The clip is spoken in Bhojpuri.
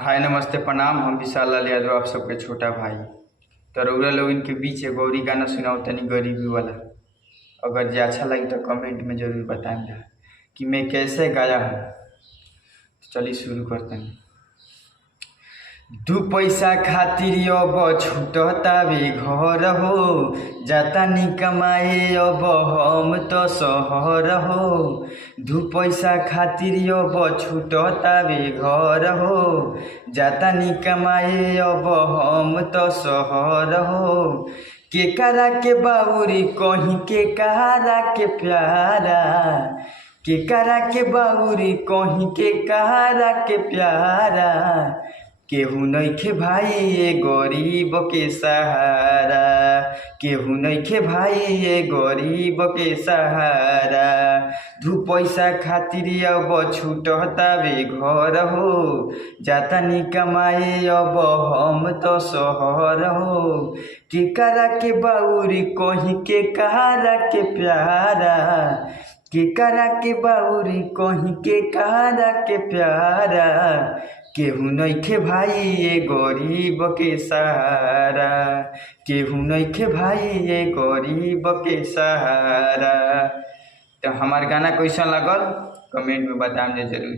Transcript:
हाय नमस्ते प्रणाम। हम विशाल लाल यादव, आप सबके छोटा भाई। तो रउरा लोग इनके बीच एगो औरी गाना सुनाओ तनी गरीबी वाला। अगर जे अच्छा लगी तो कमेंट में जरूर बताएंगे कि मैं कैसे गाया हूँ। तो चलिए शुरू करते हैं। दू पैसा खातिर अब छूटतावे घर हो, जातानी कमाए अब हम तो शहर हो। दू पैसा खातिर अब छूटतावे घर हो, जातानी कमाए अब हम तो शहर हो। केकरा के बाउरी कहीं के कहारा के प्यारा, केकरा के बाउरी कहीं के कहारा के प्यारा। केहू नइखे भाई ये गरीब के सहारा, केहू नइखे भाई ये गरीब के सहारा। दू पैसा खातिर अब छूटतावे घर हो, जातानी कमाए अब हम तो शहर हो। केकरा के बाउरी कहीं के कहारा के प्यारा, केकरा के बाउरी कहीं के कहारा के प्यारा। केहू नइखे भाई ये गरीब के सहारा, केहू नइखे भाई ये गरीब के सहारा। तो हमार गाना कैसा लगल कमेंट में बताएं जरूर।